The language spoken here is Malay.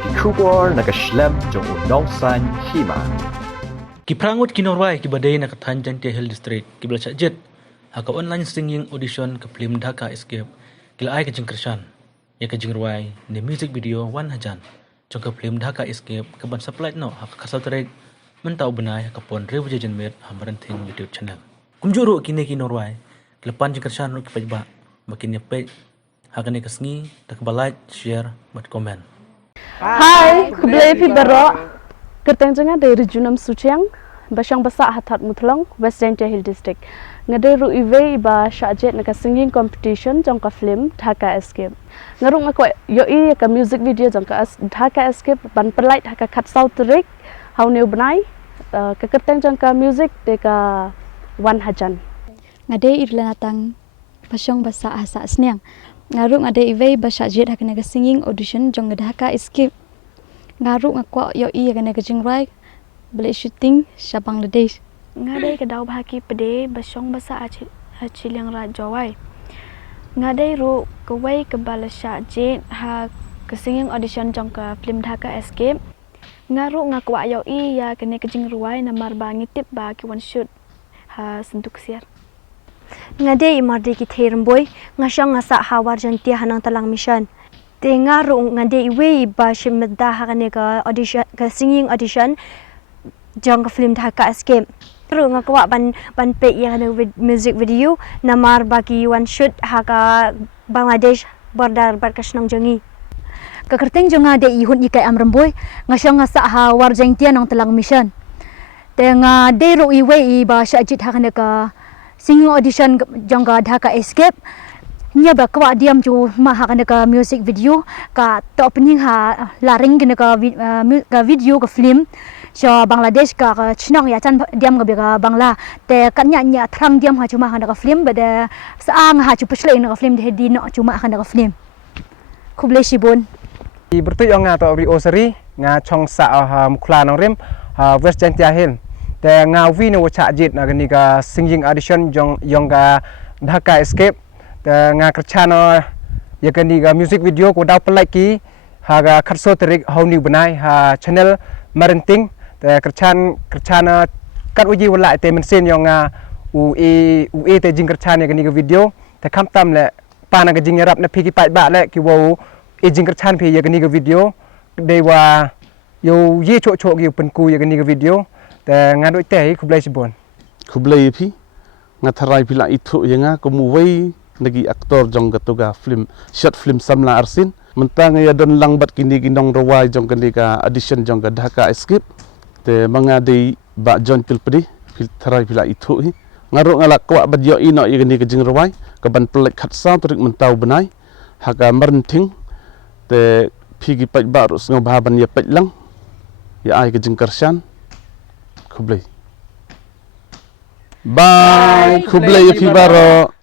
Kikubor nakaslem jong udongsan hima. Kiprangut kinorwai kibadai na Kathanjan Hill District kibla jet haka online singing audition ke film Dhaka Escape kila ai kajing kershan ya kajing ruai ni music video wan hajan jong ke film Dhaka Escape ke ban supply no haka kasal terek mentau benai haka pon rewu jajan met hamaranting YouTube channel kumjuru kini kinorwai kelepan jing kershan ru kipajba makin nyepek haka ni kasngi tak balai share bat komen. Hai, kublai pi baro. Kerteng jenga dari Junam Suciang, Basyang Basak Hatat Mutlong, West Daintia Hill District. Ngade ru iwe ba syajet naka singing competition jong ka film Dhaka Escape. Ngarung aku yoi ka music video jong ka Dhaka Escape ban pelait haka kat South Rick, hau neu benai. Ka kerteng jong ka music de ka Wan Hajan. Ngade irla natang Basyang Basak Hasak Sniang. Ngarung ada iwe ba syajet haka naka singing audition jong Dhaka Escape. Ngaruk ngakwa yoi kena kejing rai beli shooting sa Bangladesh. Ngadai ke dau bahaki pede basyong basa aci yang rajawai. Ngadai ru kewai ke balasya jet ha ke singing audition jong ke film Dhaka Escape. Ngaruk ngakwa yoi ya kena kejing ruai namar ba ngitip ba ki one shoot ha sentuk siar. Ngadai mardi ki theremboy ngasyang ngasa hawar jantia hanang talang mission. Tengah rung ngade iwe ba shimda hakane ka audition ka singing audition jong ka film Dhaka Escape. Rung ngakwa ban pe yang music video namar bagi one shoot haka Bangladesh border barkasnang jongi. Kakerteng jong ada ihun ikai amremboy ngasyang ngasa ha warjang tia nang telang mission. Tenga de ru iwe ba syajit hakane ka singing audition jong ka Dhaka Escape. Nya ba kwa diam ju maha kana ka music video ka to opening ha laring kana ka video ka film so Bangladesh ka chinong ya chan diam ka Bangla te kanya nya thrang diam ha cuma kana ka film bada saang ha chu pusle na ka film de di no cuma kana ka film kuble sibon I bertu yang nga to ri osari nga chong sa ha mukla nang rem ha West Daintia Hill te nga wi no cha jit na ni ka singing audition jong yong ka Dhaka Escape nga kerchano ya kani ga music video ko daw pelai ki ha ga khatso terik hauni benai ha channel marenting te kerchana kat uji wala te mensen yang nga u e te jing kerchana kani ga video te kam tam le pana ga jing rap na phiki pai ba le ki wo e jing kerchan phi ya kani ga video de wa yo ye cho cho gi pen ku ya kani ga video te nga doi te kublai sibon kublai phi nga tharai phi la ithu yanga ko mu wei nagi aktor jong gatuga film short film samla arsin mentang ya don lang bat kini ginong rawai jong kani ka audition jong Dhaka Escape te manga dei ba jon pilpri fil tharai pila ithu hi ngaro ngala kwa bat yo ino i kani ka jing rawai ka ban plek khat sa trik mentau benai haka marenting te phigi pai ba rus ngo ba ban ya pai lang ya ai ka jing karshan kublai bye kublai phi baro